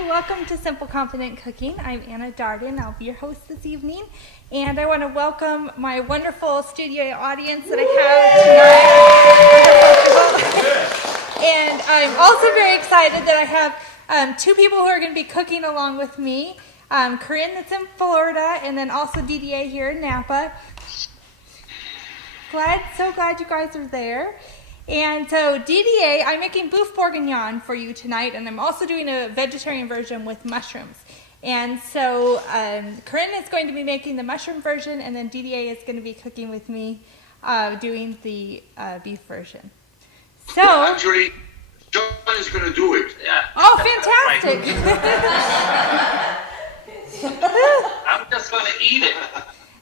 Hi, welcome to Simple Confident Cooking. I'm Anna Darden. I'll be your host this evening. And I want to welcome my wonderful studio audience that I have tonight. And I'm also very excited that I have two people who are going to be cooking along with me. Corinne that's in Florida, and then also DDA here in Napa. So glad you guys are there. And so DDA, I'm making boeuf bourguignon for you tonight, and I'm also doing a vegetarian version with mushrooms. And so Corinne is going to be making the mushroom version, and then DDA is going to be cooking with me doing the beef version. So actually, John is going to do it. Yeah. Oh, fantastic! I'm just going to eat it.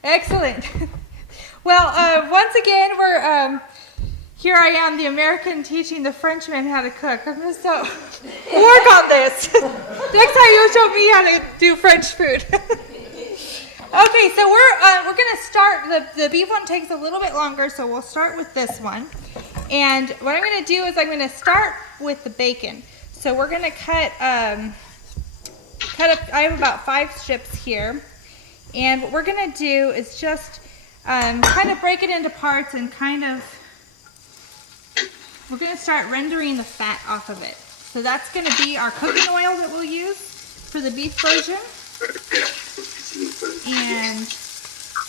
Excellent. Well, once again, we're here I am, the American, teaching the Frenchman how to cook. I'm going to work on this. Next time you'll show me how to do French food. Okay, so we're going to start. The beef one takes a little bit longer, so we'll start with this one. And what I'm going to do is I'm going to start with the bacon. So we're going to cut up. I have about 5 strips here. And what we're going to do is just kind of break it into parts and we're going to start rendering the fat off of it. So that's going to be our cooking oil that we'll use for the beef version. And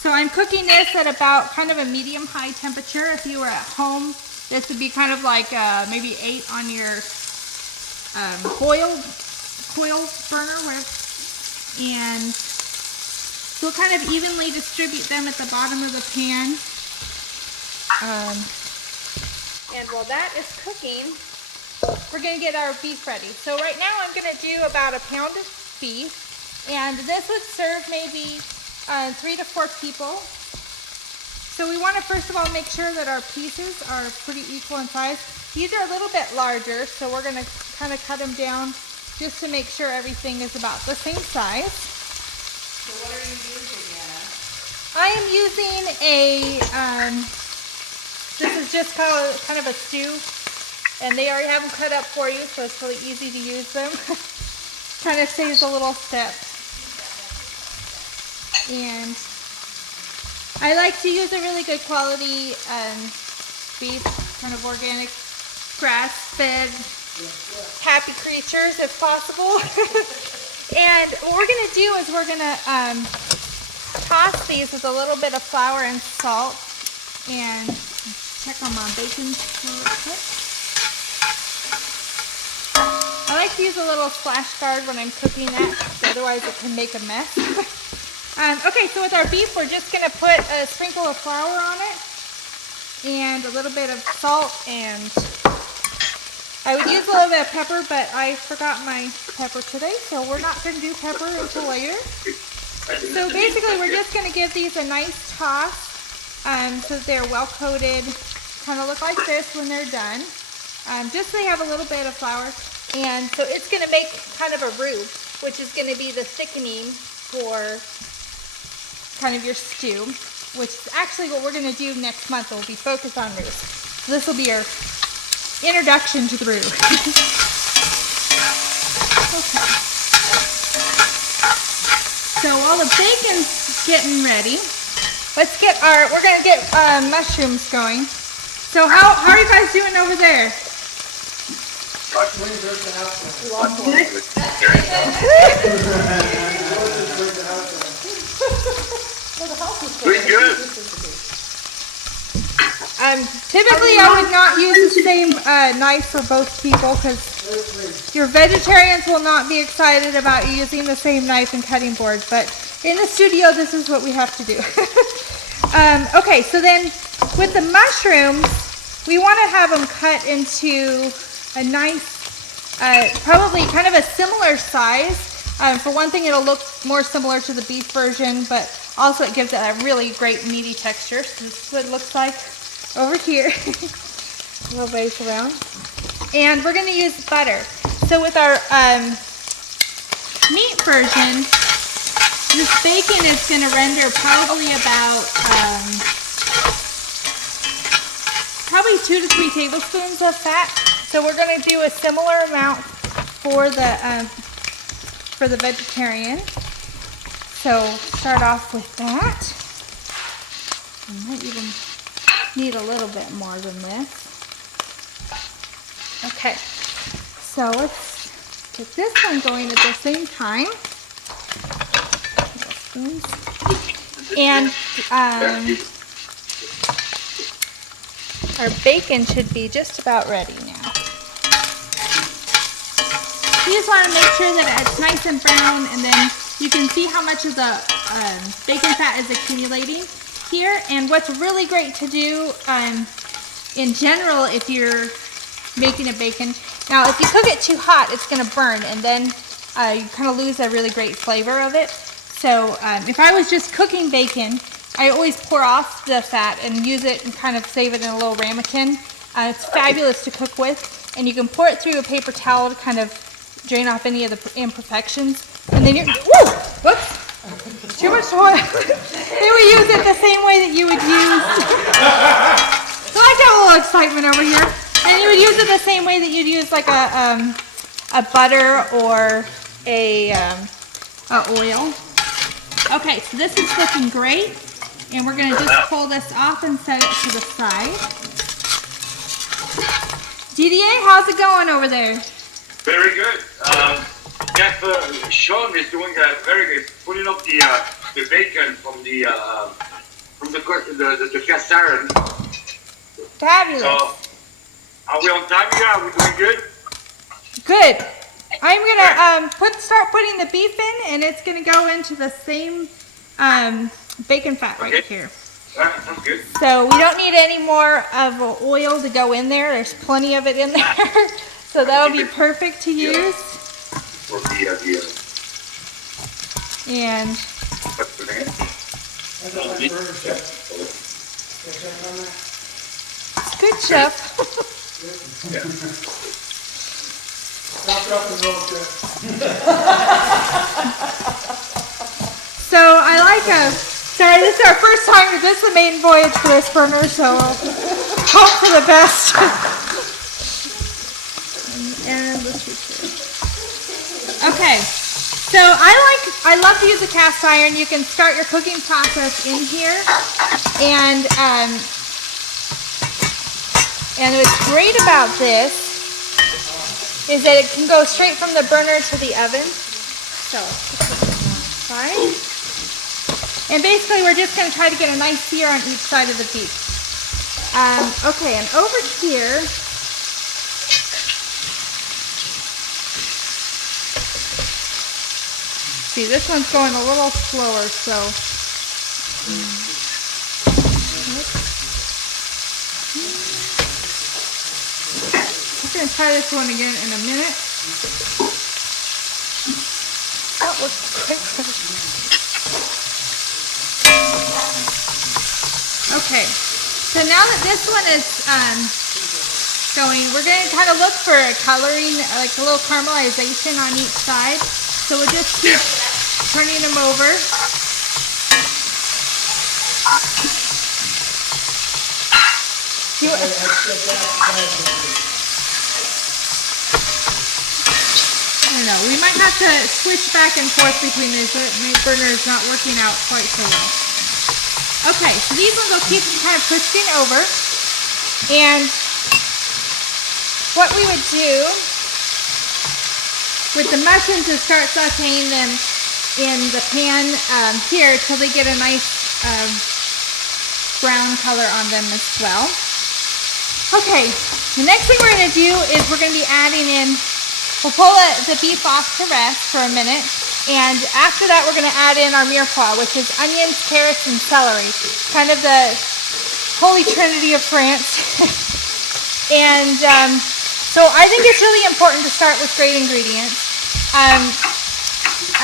so I'm cooking this at about kind of a medium-high temperature. If you were at home, this would be kind of like maybe 8 on your coil burner. And so we'll kind of evenly distribute them at the bottom of the pan. And while that is cooking, we're going to get our beef ready. So right now I'm going to do about 1 pound of beef. And this would serve maybe 3 to 4 people. So we want to first of all make sure that our pieces are pretty equal in size. These are a little bit larger, so we're going to kind of cut them down just to make sure everything is about the same size. So what are you using, Anna? I am using this is just kind of a stew, and they already have them cut up for you, so it's really easy to use them. Kind of saves a little step. And I like to use a really good quality beef, kind of organic, grass-fed, happy creatures if possible. And what we're going to do is we're going to toss these with a little bit of flour and salt, and check on my bacon real quick. I like to use a little splash guard when I'm cooking that, otherwise it can make a mess. Okay, so with our beef, we're just going to put a sprinkle of flour on it, and a little bit of salt, and I would use a little bit of pepper, but I forgot my pepper today, so we're not going to do pepper until later. So basically, we're just going to give these a nice toss. So they're well coated, kind of look like this when they're done. Just so they have a little bit of flour. And so it's going to make kind of a roux, which is going to be the thickening for kind of your stew, which is actually what we're going to do next month. We'll be focused on roux. So this will be your introduction to the roux. Okay. So while the bacon's getting ready, we're going to get mushrooms going. So how are you guys doing over there? Pretty good. Typically I would not use the same knife for both people, because your vegetarians will not be excited about using the same knife and cutting board, but in the studio this is what we have to do. Okay, so then with the mushrooms, we want to have them cut into a nice, probably kind of a similar size. For one thing, it'll look more similar to the beef version, but also it gives it a really great meaty texture. So this is what it looks like over here. A little ways around. And we're going to use butter. So with our meat version, this bacon is going to render probably about 2 to 3 tablespoons of fat. So we're going to do a similar amount for the for the vegetarian. So start off with that. I might even need a little bit more than this. Okay, so let's get this one going at the same time. And our bacon should be just about ready now. You just want to make sure that it's nice and brown, and then you can see how much of the bacon fat is accumulating here. And what's really great to do in general if you're making a bacon, now if you cook it too hot, it's going to burn, and then you kind of lose a really great flavor of it. So if I was just cooking bacon, I always pour off the fat and use it and kind of save it in a little ramekin. It's fabulous to cook with, and you can pour it through a paper towel to kind of drain off any of the imperfections. And then you're, woo, whoops, too much oil. Then we use it the same way that you would use, so I got a little excitement over here. And you would use it the same way that you'd use like a butter or a oil. Okay, so this is looking great, and we're going to just pull this off and set it to the side. Didier, how's it going over there? Very good. Sean is doing very good. Putting up the bacon from the cast iron. Fabulous. So, are we on time here? Are we doing good? Good. I'm gonna start putting the beef in, and it's gonna go into the same bacon fat right here. That's good. So we don't need any more of oil to go in there. There's plenty of it in there, so that'll be perfect to use. And good, chef. So I like sorry, this is our first time, this is the maiden voyage for this burner, so hope for the best. and let's see. Okay, so I love to use a cast iron. You can start your cooking process in here, and what's great about this is that it can go straight from the burner to the oven. So, fine. And basically we're just going to try to get a nice sear on each side of the beef. Okay, and over here, see, this one's going a little slower, so. I'm going to try this one again in a minute. That looks great. Okay, so now that this one is going, we're going to kind of look for a coloring, like a little caramelization on each side. So we'll just keep turning them over. I don't know, we might have to switch back and forth between these. My burner is not working out quite so well. Okay, so these ones will keep kind of twisting over. And what we would do with the mushrooms is start sauteing them in the pan here till they get a nice brown color on them as well. Okay, the next thing we're going to do is we're going to be adding in, we'll pull the beef off to rest for a minute, and after that we're going to add in our mirepoix, which is onions, carrots, and celery, kind of the holy trinity of France. And so I think it's really important to start with great ingredients.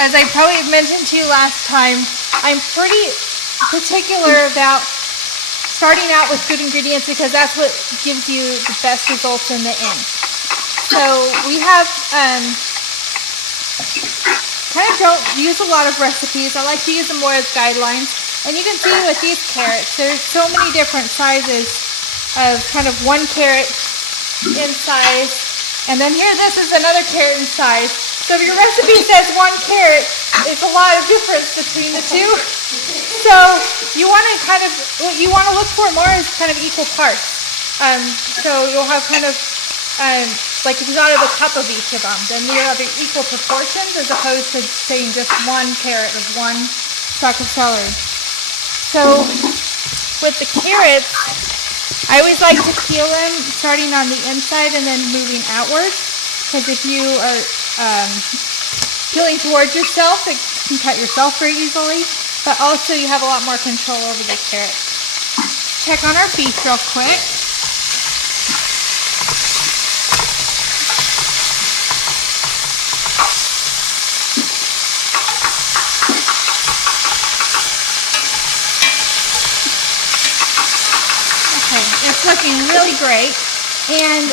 As I probably mentioned to you last time, I'm pretty particular about starting out with good ingredients because that's what gives you the best results in the end. So we have, kind of don't use a lot of recipes. I like to use them more as guidelines. And you can see with these carrots, there's so many different sizes of kind of 1 carrot in size. And then here, this is another carrot in size. So if your recipe says 1 carrot, it's a lot of difference between the two. So you want to what you want to look for more is kind of equal parts. So you'll have kind of, like if you thought of a cup of each of them, then you'll have equal proportions as opposed to saying just 1 carrot with 1 stalk of celery. So with the carrots, I always like to peel them starting on the inside and then moving outward. Because if you are peeling towards yourself, it can cut yourself very easily. But also you have a lot more control over the carrots. Check on our beef real quick. Okay, it's looking really great. And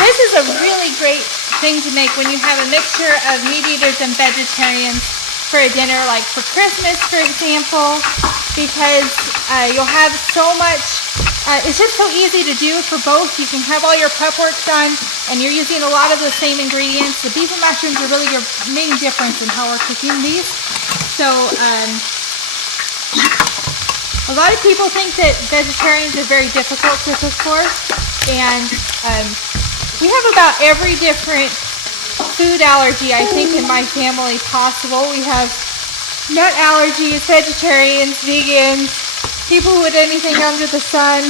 this is a really great thing to make when you have a mixture of meat eaters and vegetarians for a dinner, like for Christmas, for example, because you'll have so much, it's just so easy to do for both. You can have all your prep work done and you're using a lot of the same ingredients. The beef and mushrooms are really your main difference in how we're cooking these. So a lot of people think that vegetarians are very difficult to cook for, and we have about every different food allergy, I think, in my family possible. We have nut allergies, vegetarians, vegans, people who eat anything under the sun.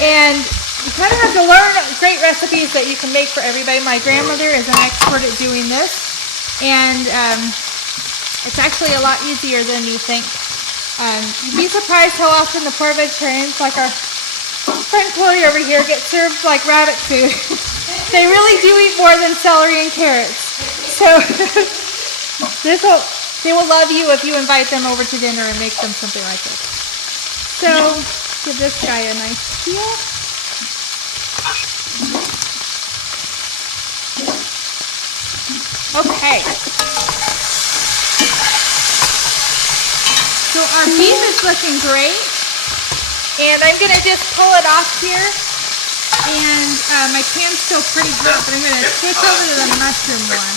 And you kind of have to learn great recipes that you can make for everybody. My grandmother is an expert at doing this, and it's actually a lot easier than you think. You'd be surprised how often the poor vegetarians, like our friend Chloe over here, get served like rabbit food. They really do eat more than celery and carrots. So they will love you if you invite them over to dinner and make them something like this. So give this guy a nice peel. Okay. So our beef is looking great. And I'm going to just pull it off here. And my pan's still pretty hot, but I'm going to switch over to the mushroom one.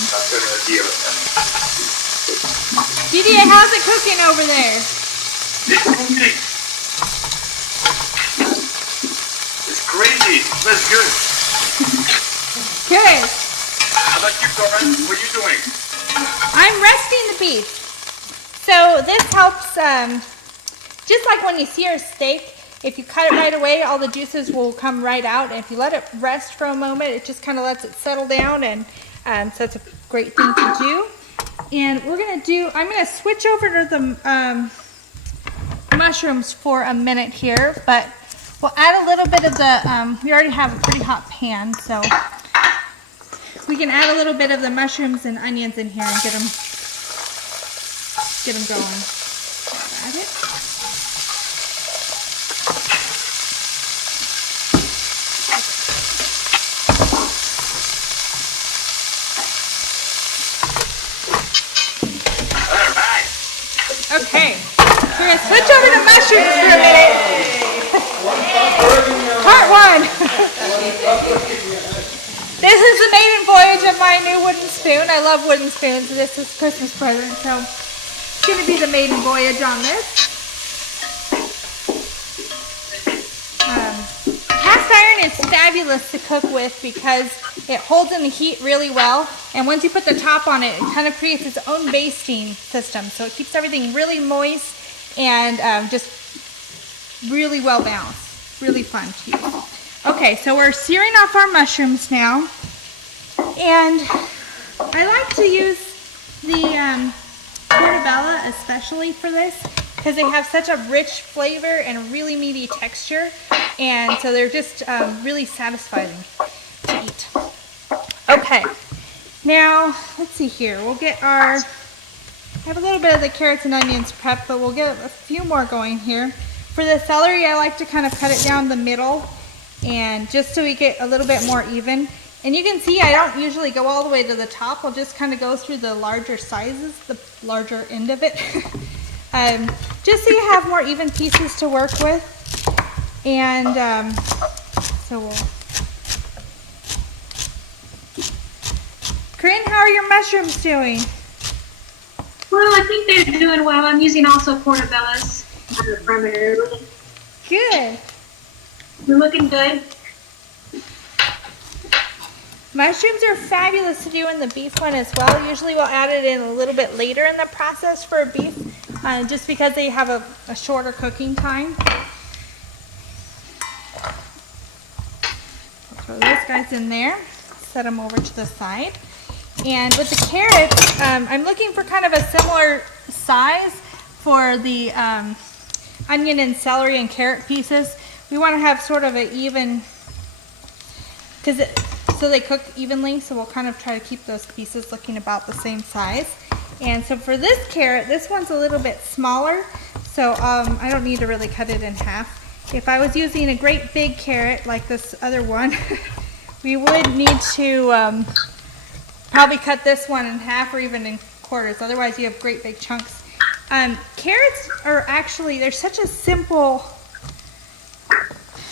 Didier, how's it cooking over there? It's crazy. It smells good. Good. How about you, Corinne? What are you doing? I'm resting the beef. So this helps, just like when you sear a steak, if you cut it right away, all the juices will come right out. And if you let it rest for a moment, it just kind of lets it settle down. And so that's a great thing to do. And I'm going to switch over to the mushrooms for a minute here. But we'll add a little bit of the, we already have a pretty hot pan. So we can add a little bit of the mushrooms and onions in here and get them going. Add it. Okay, we're going to switch over to mushrooms for a minute. Part 1. This is the maiden voyage of my new wooden spoon. I love wooden spoons. This is Christmas present, so it's going to be the maiden voyage on this. Cast iron is fabulous to cook with because it holds in the heat really well, and once you put the top on it, it kind of creates its own basting system, so it keeps everything really moist and just really well balanced. Really fun to use. Okay, so we're searing off our mushrooms now, and I like to use the portobello especially for this because they have such a rich flavor and a really meaty texture, and so they're just really satisfying to eat. Okay, now let's see here. We'll get I have a little bit of the carrots and onions prepped, but we'll get a few more going here. For the celery, I like to kind of cut it down the middle, and just so we get a little bit more even. And you can see I don't usually go all the way to the top. I'll just kind of go through the larger sizes, the larger end of it. Just so you have more even pieces to work with. And so we'll Corinne, how are your mushrooms doing? Well, I think they're doing well. I'm using also portobellos primarily. Good. They're looking good. Mushrooms are fabulous to do in the beef one as well. Usually we'll add it in a little bit later in the process for a beef, just because they have a shorter cooking time. I'll throw those guys in there, set them over to the side. And with the carrots, I'm looking for kind of a similar size for the onion and celery and carrot pieces. We want to have sort of an even, so they cook evenly, so we'll kind of try to keep those pieces looking about the same size. And so for this carrot, this one's a little bit smaller, so I don't need to really cut it in half. If I was using a great big carrot like this other one, we would need to probably cut this one in half or even in quarters, otherwise you have great big chunks. Carrots are actually, they're such a simple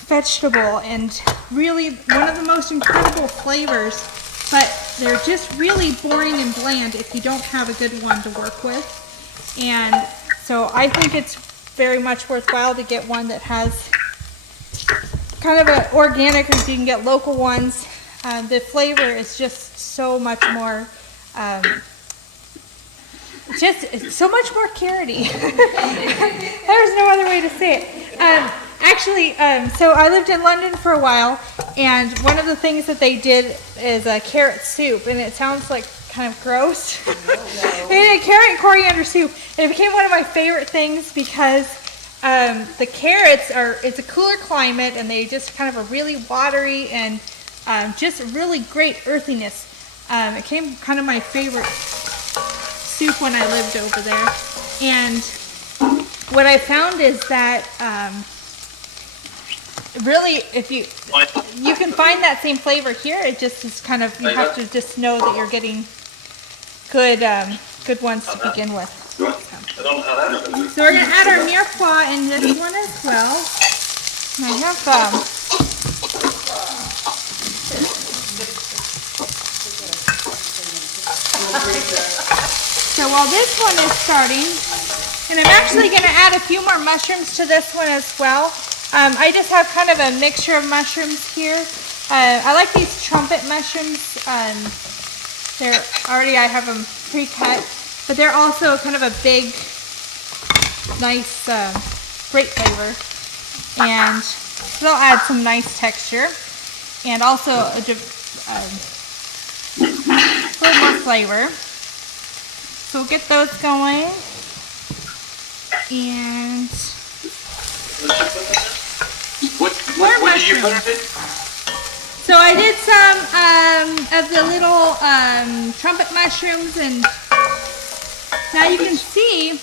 vegetable and really one of the most incredible flavors, but they're just really boring and bland if you don't have a good one to work with. And so I think it's very much worthwhile to get one that has kind of an organic, or you can get local ones. The flavor is just so much more it's so much more carroty. There's no other way to say it. Actually, so I lived in London for a while, and one of the things that they did is a carrot soup, and it sounds like kind of gross. They did a carrot and coriander soup, and it became one of my favorite things because the carrots it's a cooler climate, and they just kind of are really watery and just really great earthiness. It became kind of my favorite soup when I lived over there. And what I found is that really, if you can find that same flavor here, it just is kind of, you have to just know that you're getting good ones to begin with. So we're going to add our mirepoix in this one as well. And I have so while this one is starting, and I'm actually going to add a few more mushrooms to this one as well. I just have kind of a mixture of mushrooms here. I like these trumpet mushrooms. I have them pre-cut, but they're also kind of a big, nice, great flavor. And they'll add some nice texture and also a little more flavor. So we'll get those going. And what did you put in it? so I did some of the little trumpet mushrooms, and now you can see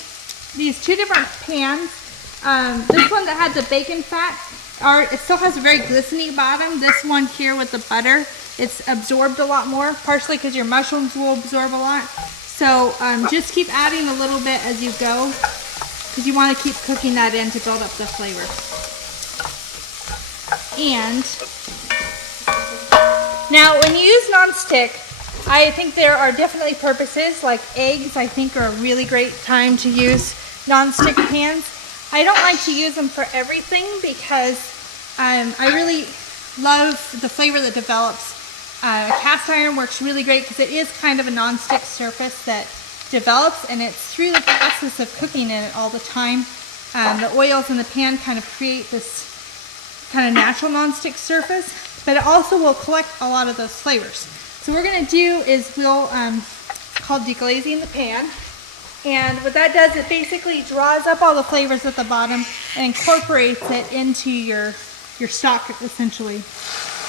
these two different pans. This one that had the bacon fat, it still has a very glistening bottom. This one here with the butter, it's absorbed a lot more, partially because your mushrooms will absorb a lot. So just keep adding a little bit as you go, because you want to keep cooking that in to build up the flavor. And now when you use nonstick, I think there are definitely purposes, like eggs I think are a really great time to use nonstick pans. I don't like to use them for everything because I really love the flavor that develops. Cast iron works really great because it is kind of a nonstick surface that develops, and it's through the process of cooking in it all the time. The oils in the pan kind of create this kind of natural nonstick surface, but it also will collect a lot of those flavors. So what we're going to do is we'll called deglazing the pan, and what that does, it basically draws up all the flavors at the bottom and incorporates it into your stock essentially.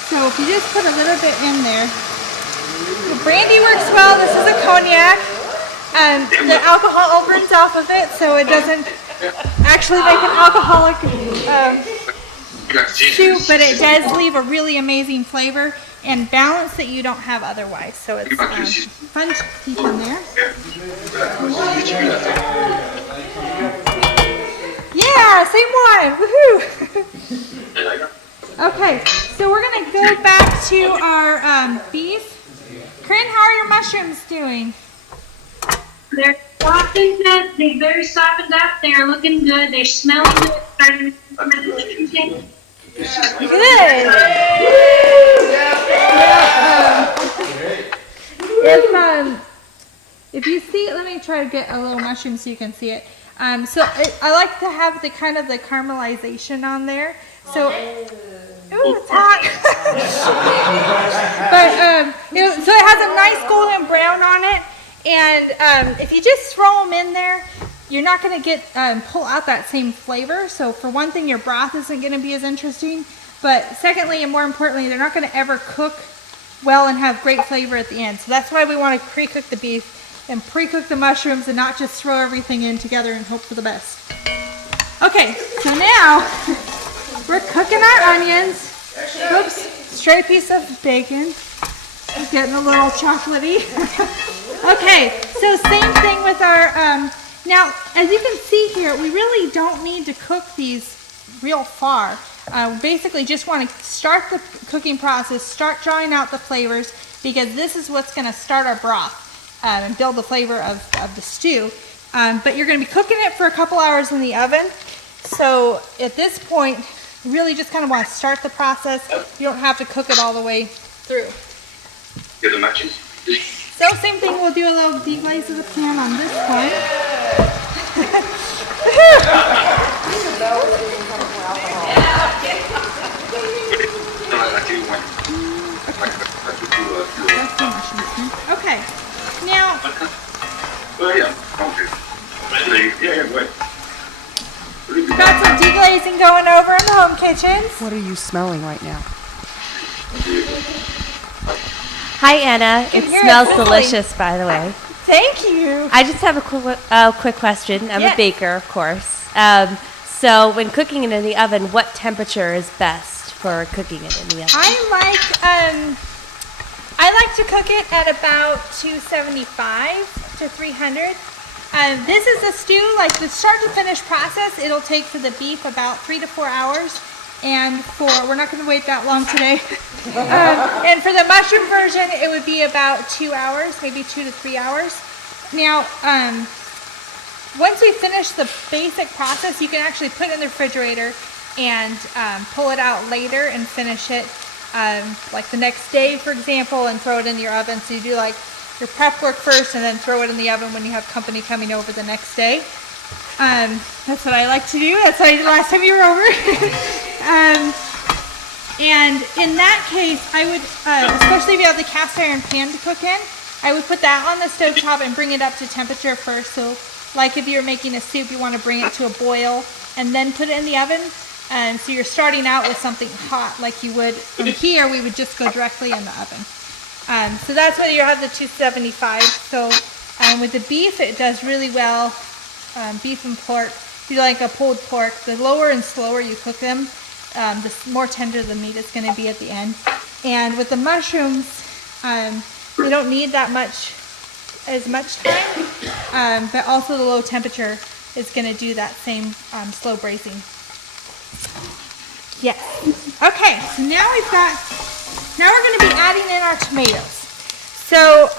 So if you just put a little bit in there, the brandy works well. This is a cognac, and the alcohol burns off of it, so it doesn't actually make an alcoholic soup, but it does leave a really amazing flavor and balance that you don't have otherwise. So it's fun to keep in there. Yeah, same one. Woohoo! Okay, so we're gonna go back to our beef, Corinne, how are your mushrooms doing? They're softened up. They're very softened up. They're looking good. They're smelling good. Starting to Good. If you see, let me try to get a little mushroom so you can see it. I like to have the kind of the caramelization on there. So, ooh, it's hot. But so it has a nice golden brown on it. And if you just throw them in there, you're not going to get pull out that same flavor. So for one thing, your broth isn't going to be as interesting. But secondly, and more importantly, they're not going to ever cook well and have great flavor at the end. So that's why we want to pre-cook the beef and pre-cook the mushrooms and not just throw everything in together and hope for the best. Okay, so now we're cooking our onions. Oops, straight piece of bacon. Getting a little chocolatey. Okay, so same thing with our, now as you can see here, we really don't need to cook these real far. Basically just want to start the cooking process, start drawing out the flavors, because this is what's going to start our broth and build the flavor of the stew. But you're going to be cooking it for a couple hours in the oven. So at this point, you really just kind of want to start the process. You don't have to cook it all the way through. Get the matches. So same thing, we'll do a little deglaze of the pan on this one. Okay, now got some deglazing going over in the home kitchens. What are you smelling right now? Hi, Anna. It hear it smells sizzling. delicious, by the way. Thank you. I just have a quick question. I'm Yes. a baker, of course. So when cooking it in the oven, what temperature is best for cooking it in the oven? I like to cook it at about 275 to 300. This is a stew, like the start to finish process, it'll take for the beef about 3 to 4 hours. And we're not going to wait that long today. And for the mushroom version, it would be about 2 hours, maybe 2 to 3 hours. Now, once we finish the basic process, you can actually put it in the refrigerator and pull it out later and finish it like the next day, for example, and throw it in your oven. So you do like your prep work first and then throw it in the oven when you have company coming over the next day. That's what I like to do. That's what I did last time you were over. And in that case, I would, especially if you have the cast iron pan to cook in, I would put that on the stovetop and bring it up to temperature first. So like if you're making a soup, you want to bring it to a boil and then put it in the oven. So you're starting out with something hot like you would. From here, we would just go directly in the oven. So that's why you have the 275. So with the beef, it does really well. Beef and pork, if you like a pulled pork, the lower and slower you cook them, the more tender the meat is going to be at the end. And with the mushrooms, you don't need that much time, but also the low temperature is going to do that same slow braising. Yes. Okay, so now we're going to be adding in our tomatoes. So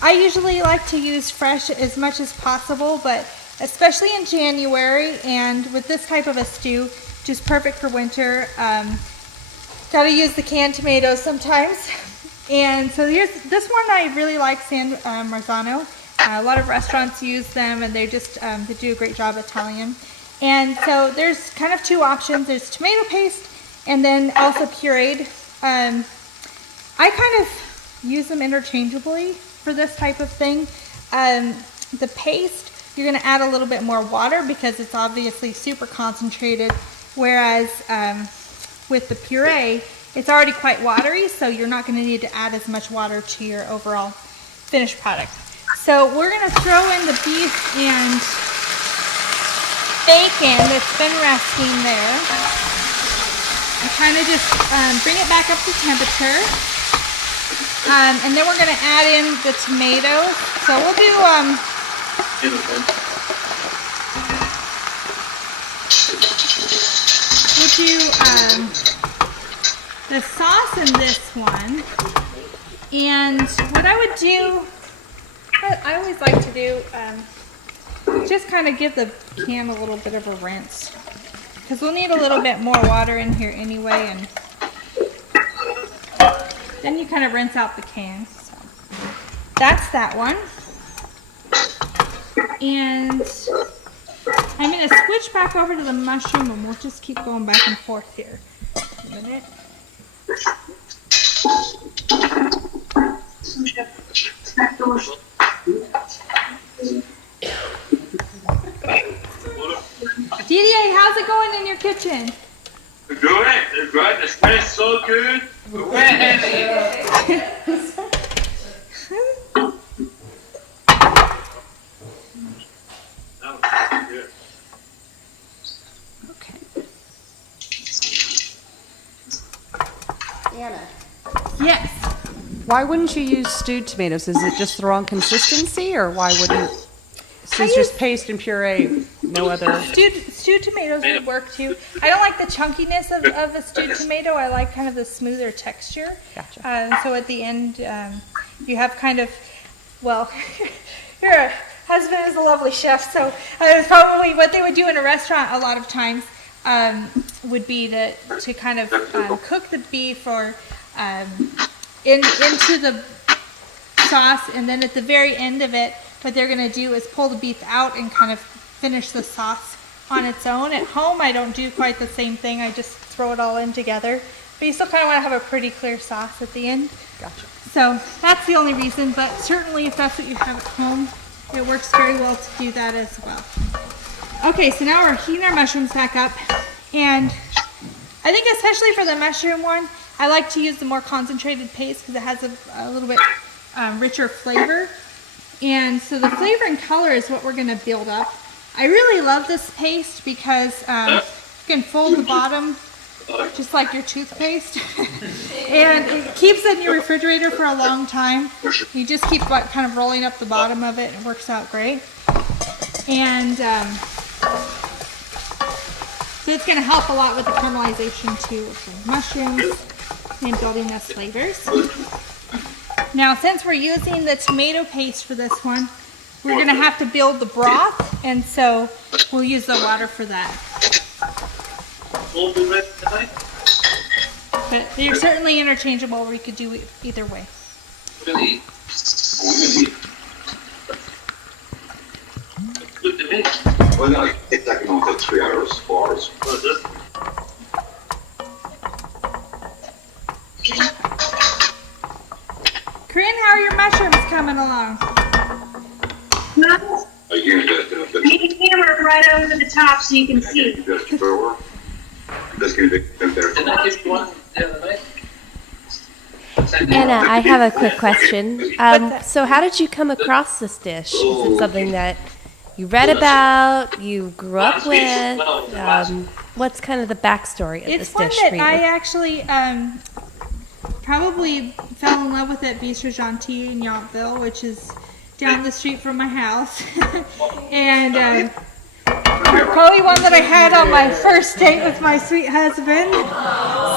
I usually like to use fresh as much as possible, but especially in January and with this type of a stew, which is perfect for winter, got to use the canned tomatoes sometimes. And so here's this one I really like, San Marzano. A lot of restaurants use them, and they do a great job Italian. And so there's kind of two options. There's tomato paste and then also pureed. I kind of use them interchangeably for this type of thing. The paste, you're going to add a little bit more water because it's obviously super concentrated, whereas with the puree, it's already quite watery, so you're not going to need to add as much water to your overall finished product. So we're going to throw in the beef and bacon that's been resting there. And kind of just bring it back up to temperature. And then we're going to add in the tomatoes. So we'll do, the sauce in this one. And what I would do, I always like to do, just kind of give the can a little bit of a rinse. Because we'll need a little bit more water in here anyway, and then you kind of rinse out the can. So that's that one. And I'm going to switch back over to the mushroom, and we'll just keep going back and forth here. A minute. DDA, how's it going in your kitchen? Good, good. It smells so good. Okay. Anna, Yes. why wouldn't you use stewed tomatoes? Is it just the wrong consistency, or why wouldn't? So it's just paste and puree, no other. Stewed tomatoes would work too. I don't like the chunkiness of a stewed tomato. I like kind of the smoother texture. Gotcha. So at the end, you have kind of, well, your husband is a lovely chef, so probably what they would do in a restaurant a lot of times would be to kind of cook the beef or into the sauce, and then at the very end of it, what they're going to do is pull the beef out and kind of finish the sauce on its own. At home, I don't do quite the same thing. I just throw it all in together. But you still kind of want to have a pretty clear sauce at the end. Gotcha. So that's the only reason, but certainly if that's what you have at home, it works very well to do that as well. Okay, so now we're heating our mushrooms back up. And I think especially for the mushroom one, I like to use the more concentrated paste because it has a little bit richer flavor. And so the flavor and color is what we're going to build up. I really love this paste because you can fold the bottom just like your toothpaste. And it keeps it in your refrigerator for a long time. You just keep kind of rolling up the bottom of it, and it works out great. And so it's going to help a lot with the caramelization too of the mushrooms and building those flavors. Now, since we're using the tomato paste for this one, we're going to have to build the broth, and so we'll use the water for that. But they're certainly interchangeable. We could do it either way. Well, no, it's like another 3 hours, 4 hours. Corinne, how are your mushrooms coming along? No, Are you going to I need the camera right over the top so you can see. That's going to be better. Didn't I give you one the other day? Anna, I have a quick question. So how did you come across this dish? Is it something that you read about, you grew up with? What's kind of the backstory of It's this one dish that for you? I actually probably fell in love with at Bistro Gentil in Yountville, which is down the street from my house. And probably one that I had on my first date with my sweet husband.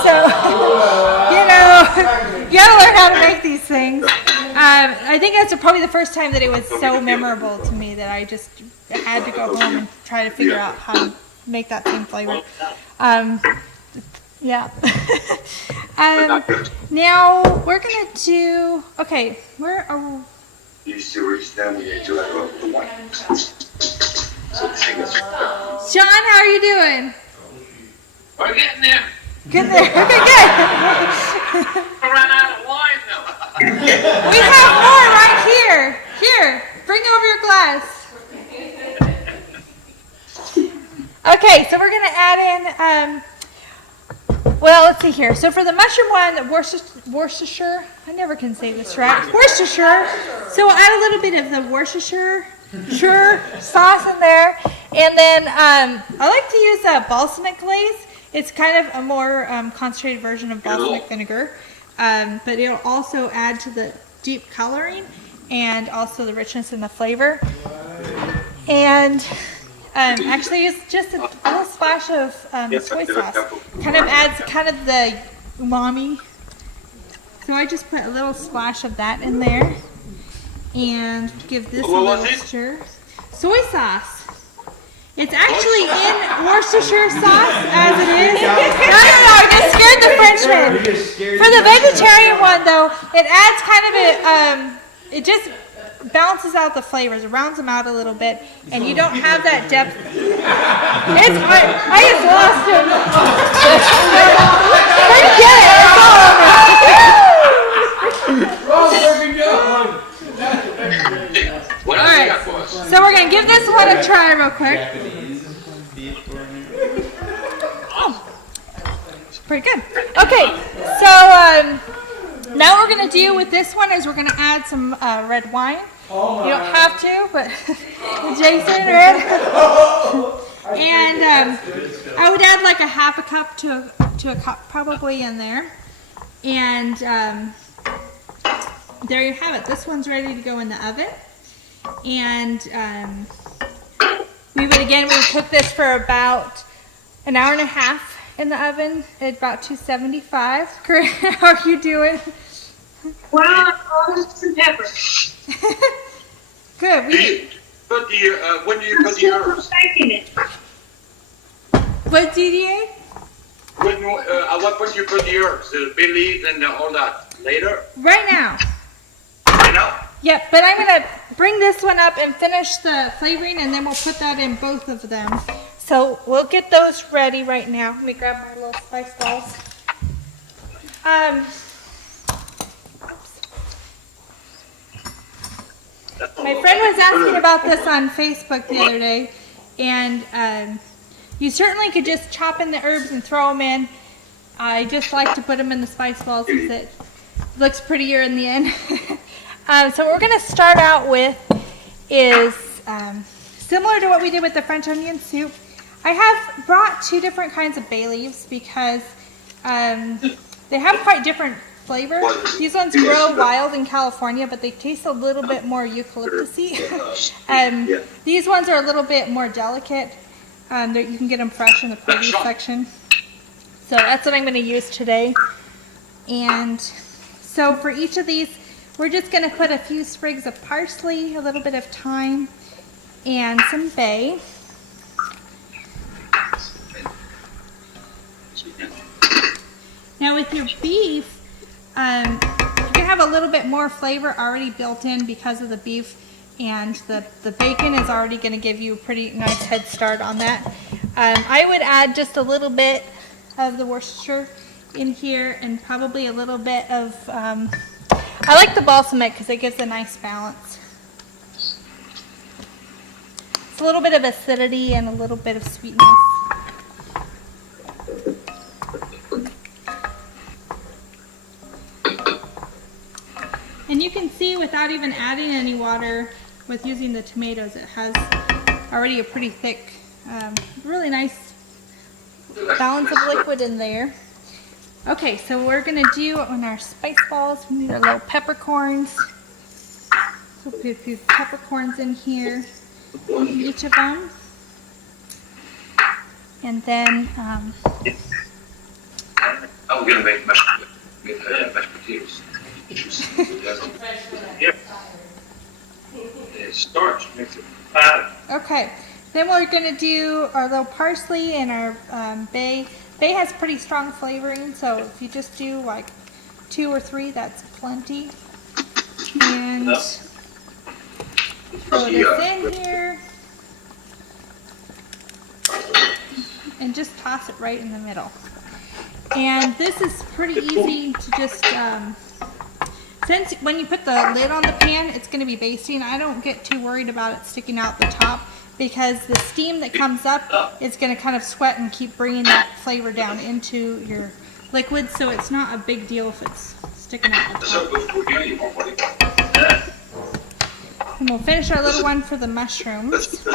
So, you know, you gotta learn how to make these things. I think that's probably the first time that it was so memorable to me that I just had to go home and try to figure out how to make that same flavor. Yeah. Now we're gonna do. Okay, where are? These two reach down, we need to let go of the one. Sean, how are you doing? We're getting there. Good there. Okay, good. I ran out of wine though. We have more right here. Here, bring over your glass. Okay, so we're gonna add in. Well, let's see here. So for the mushroom one, Worcestershire. I never can say this right. Worcestershire. So we'll add a little bit of the Worcestershire sauce in there, and then I like to use balsamic glaze. It's kind of a more concentrated version of balsamic vinegar, but it'll also add to the deep coloring and also the richness in the flavor. And actually, it's just a little splash of soy sauce. Kind of adds kind of the umami. So I just put a little splash of that in there and give this a What was little it? stir. Soy sauce. It's actually in Worcestershire sauce as it is. No, I just scared the Frenchman. For the vegetarian one though, it adds kind of it just balances out the flavors, rounds them out a little bit, and you don't have that depth. I just lost him. Forget it. What All else you right. got for us? So we're gonna give this one a try real quick. Oh, pretty good. Okay, so now what we're gonna do with this one is we're gonna add some red wine. You don't have to, but Jason, red. And I would add like a half a cup to a cup probably in there. And there you have it. This one's ready to go in the oven. And we would cook this for about an hour and a half in the oven at about 275. Corinne, how are you doing? Wow, all this and pepper. Good. Do you put when do you put the herbs? Making it. What DDA? At what point you put the herbs? The bay leaves and all that? Later? Right now. You know? Yep, but I'm gonna bring this one up and finish the flavoring, and then we'll put that in both of them. So we'll get those ready right now. Let me grab my little spice balls. My friend was asking about this on Facebook the other day, and you certainly could just chop in the herbs and throw them in. I just like to put them in the spice balls because it looks prettier in the end. So what we're going to start out with is similar to what we did with the French onion soup. I have brought two different kinds of bay leaves because they have quite different flavor. These ones grow wild in California, but they taste a little bit more eucalyptus-y. These ones are a little bit more delicate. You can get them fresh in the produce section. So that's what I'm going to use today. And so for each of these, we're just going to put a few sprigs of parsley, a little bit of thyme, and some bay. Now with your beef, you can have a little bit more flavor already built in because of the beef, and the bacon is already going to give you a pretty nice head start on that. I would add just a little bit of the Worcestershire in here, and probably a little bit of, I like the balsamic because it gives a nice balance. It's a little bit of acidity and a little bit of sweetness. And you can see without even adding any water with using the tomatoes, it has already a pretty thick, really nice balance of liquid in there. Okay, so we're gonna do on our spice balls, we need our little peppercorns. So we'll put a few peppercorns in here, each of them. And then, I'm gonna make mashed potatoes. Yep. Starch makes it fat. okay, then we're gonna do our little parsley and our bay. Bay has pretty strong flavoring, so if you just do like 2 or 3, that's plenty. And throw this in here. And just toss it right in the middle. And this is pretty easy to just, since when you put the lid on the pan, it's going to be basting, I don't get too worried about it sticking out the top, because the steam that comes up is going to kind of sweat and keep bringing that flavor down into your liquid, so it's not a big deal if it's sticking out the top. And we'll finish our little one for the mushrooms.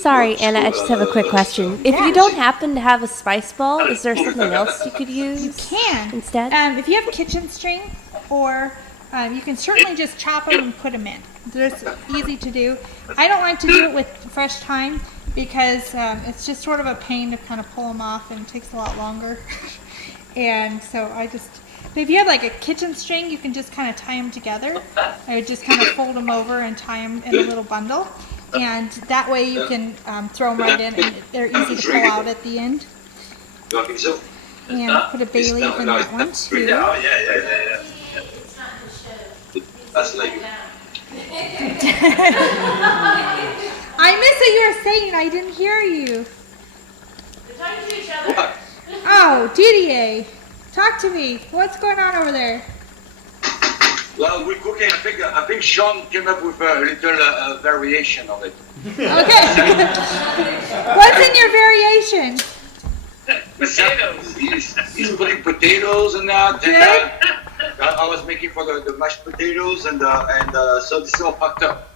Sorry, Anna, I just have a quick question. If you don't happen to have a spice ball, is there something else you could use? You can. Instead? If you have a kitchen string, or you can certainly just chop them and put them in. It's easy to do. I don't like to do it with fresh thyme because it's just sort of a pain to kind of pull them off, and it takes a lot longer. And so if you have like a kitchen string, you can just kind of tie them together. I would just kind of fold them over and tie them in a little bundle. And that way you can throw them right in, and they're easy to pull out at the end. And put a bay leaf in that one too. Oh, yeah. That's like I missed what you were saying. I didn't hear you. We're talking to each other. what? Oh, Didier, talk to me. What's going on over there? Well, we're cooking. I think Sean came up with a little variation of it. Okay. What's in your variation? Potatoes. He's putting potatoes and that. Good. And, I was making for the mashed potatoes and so this is all packed up.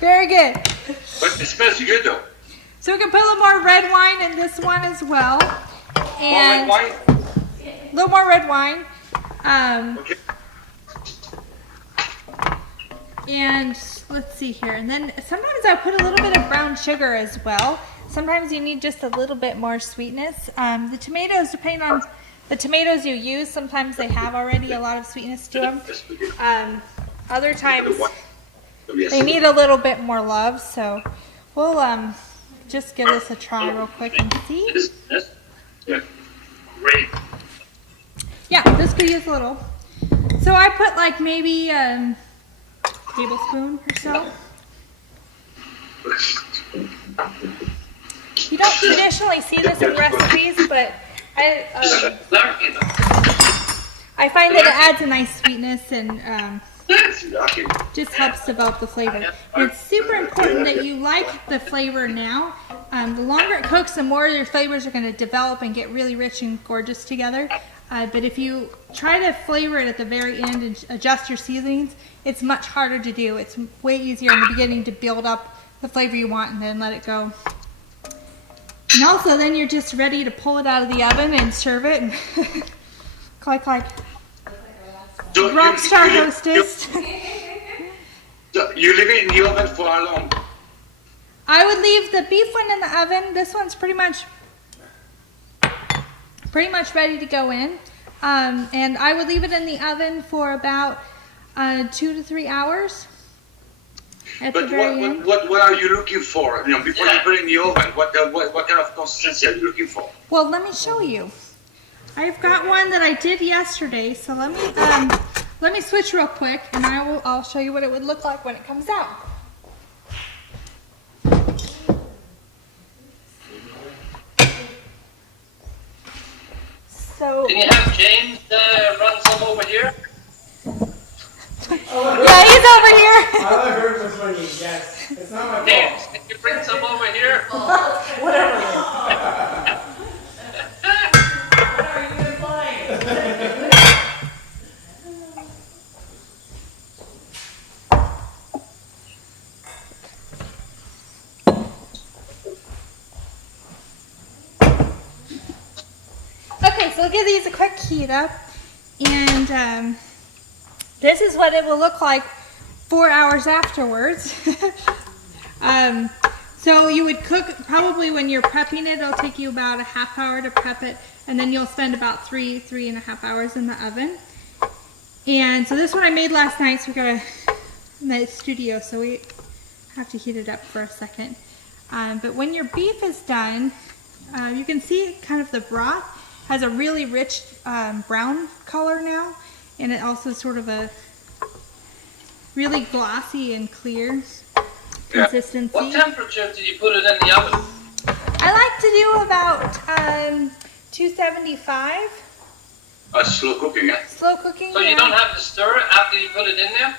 Very good. But it smells good though. So we can put a little more red wine in this one as well. And More red wine? a little more red wine. Okay. And let's see here. And then sometimes I put a little bit of brown sugar as well. Sometimes you need just a little bit more sweetness. The tomatoes, depending on the tomatoes you use, sometimes they have already a lot of sweetness to them. Other times they need a little bit more love. So we'll just give this a try real quick and see. This? Yeah. Great. Yeah, this could use a little. So I put like maybe a tablespoon or so. You don't traditionally see this in recipes, but I find that it adds a nice sweetness and just helps develop the flavor. And it's super important that you like the flavor now. The longer it cooks, the more your flavors are going to develop and get really rich and gorgeous together. But if you try to flavor it at the very end and adjust your seasonings, it's much harder to do. It's way easier in the beginning to build up the flavor you want and then let it go. And also then you're just ready to pull it out of the oven and serve it. And like rock star hostess. So you leave it in the oven for how long? I would leave the beef one in the oven. This one's pretty much ready to go in. And I would leave it in the oven for about 2 to 3 hours. At the But very end. what are you looking for? You know, before you put it in the oven, what kind of consistency are you looking for? Well, let me show you. I've got one that I did yesterday, so let me switch real quick, and I'll show you what it would look like when it comes out. So Can you have James run some over here? yeah, he's over here. All I heard was when you guessed. It's not my James, fault. can you bring some over here? Whatever. What are you implying? Okay, so we'll give these a quick heat up, and this is what it will look like 4 hours afterwards. So you would cook, probably when you're prepping it, it'll take you about a half hour to prep it, and then you'll spend about 3.5 hours in the oven. And so this one I made last night, so we got in the studio, so we have to heat it up for a second. But when your beef is done, you can see kind of the broth has a really rich brown color now, and it also sort of a really glossy and clear consistency. What temperature do you put it in the oven? I like to do about 275. Slow cooking, eh? Slow cooking. So you don't have to stir it after you put it in there?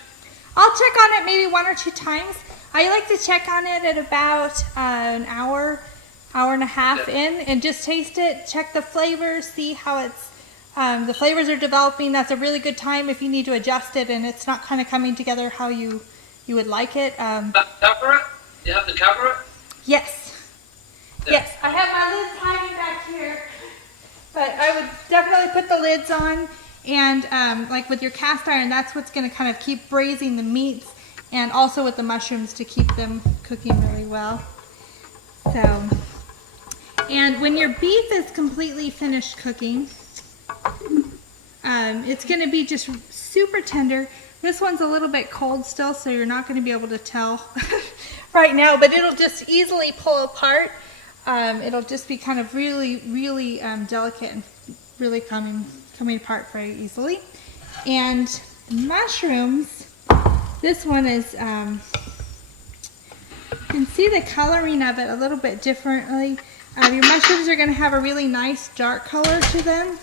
I'll check on it maybe 1 or 2 times. I like to check on it at about an hour and a half in, and just taste it, check the flavors, see how it's the flavors are developing. That's a really good time if you need to adjust it and it's not kind of coming together how you would like it. Cover it? You have to cover it? Yes. Yeah. Yes, I have my lids hiding back here, but I would definitely put the lids on, and like with your cast iron, that's what's going to kind of keep braising the meats, and also with the mushrooms to keep them cooking really well. So, and when your beef is completely finished cooking, It's going to be just super tender. This one's a little bit cold still, so you're not going to be able to tell right now, but it'll just easily pull apart. It'll just be kind of really, really delicate and really coming apart very easily. And mushrooms, this one is, you can see the coloring of it a little bit differently. Your mushrooms are going to have a really nice dark color to them,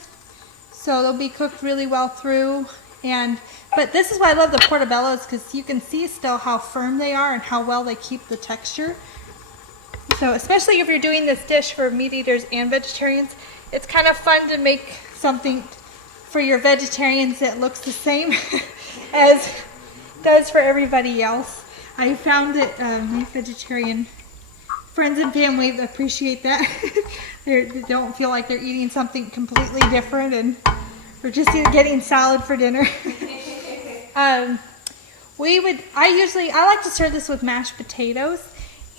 so they'll be cooked really well through. But this is why I love the portobellos, because you can see still how firm they are and how well they keep the texture. So especially if you're doing this dish for meat eaters and vegetarians, it's kind of fun to make something for your vegetarians that looks the same as does for everybody else. I found that my vegetarian friends and family appreciate that. They don't feel like they're eating something completely different and we're just getting salad for dinner. I like to serve this with mashed potatoes,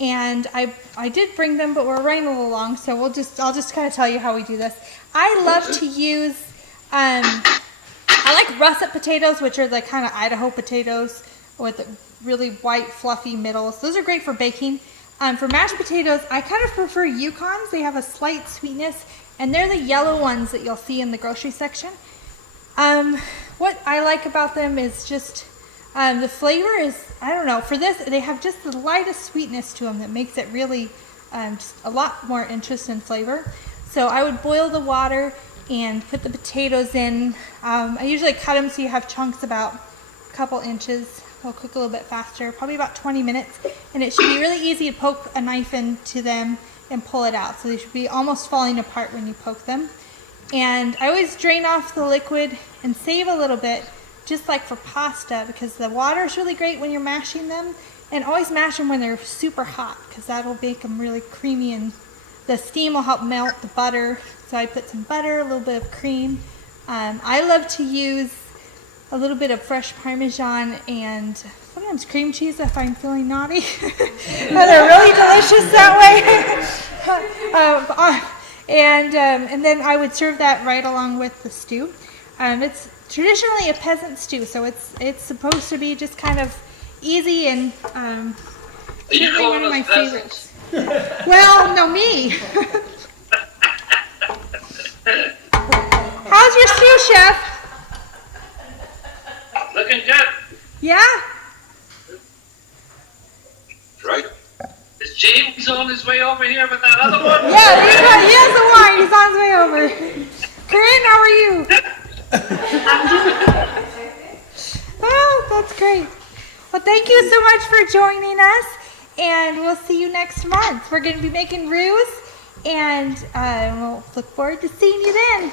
and I did bring them, but we're running a little long, so I'll just kind of tell you how we do this. I love to use I like russet potatoes, which are the kind of Idaho potatoes with really white fluffy middles. Those are great for baking. For mashed potatoes, I kind of prefer Yukons. They have a slight sweetness, and they're the yellow ones that you'll see in the grocery section. What I like about them is just the flavor is, I don't know, for this, they have just the lightest sweetness to them that makes it really just a lot more interest in flavor. So I would boil the water and put the potatoes in. I usually cut them so you have chunks about a couple inches. They'll cook a little bit faster, probably about 20 minutes. And it should be really easy to poke a knife into them and pull it out. So they should be almost falling apart when you poke them. And I always drain off the liquid and save a little bit, just like for pasta, because the water is really great when you're mashing them. And always mash them when they're super hot, because that'll make them really creamy, and the steam will help melt the butter. So I put some butter, a little bit of cream. I love to use a little bit of fresh Parmesan and sometimes cream cheese if I'm feeling naughty. They're really delicious that way. And then I would serve that right along with the stew. It's traditionally a peasant stew, so it's supposed to be just kind of easy and certainly one of my favorites. Well, no, me. How's your stew, Chef? Looking good. Yeah? Right? Is James on his way over here with that other one? Yeah, he has the wine. He's on his way over. Corinne, how are you? Oh, that's great. Well, thank you so much for joining us, and we'll see you next month. We're going to be making roux, and we'll look forward to seeing you then.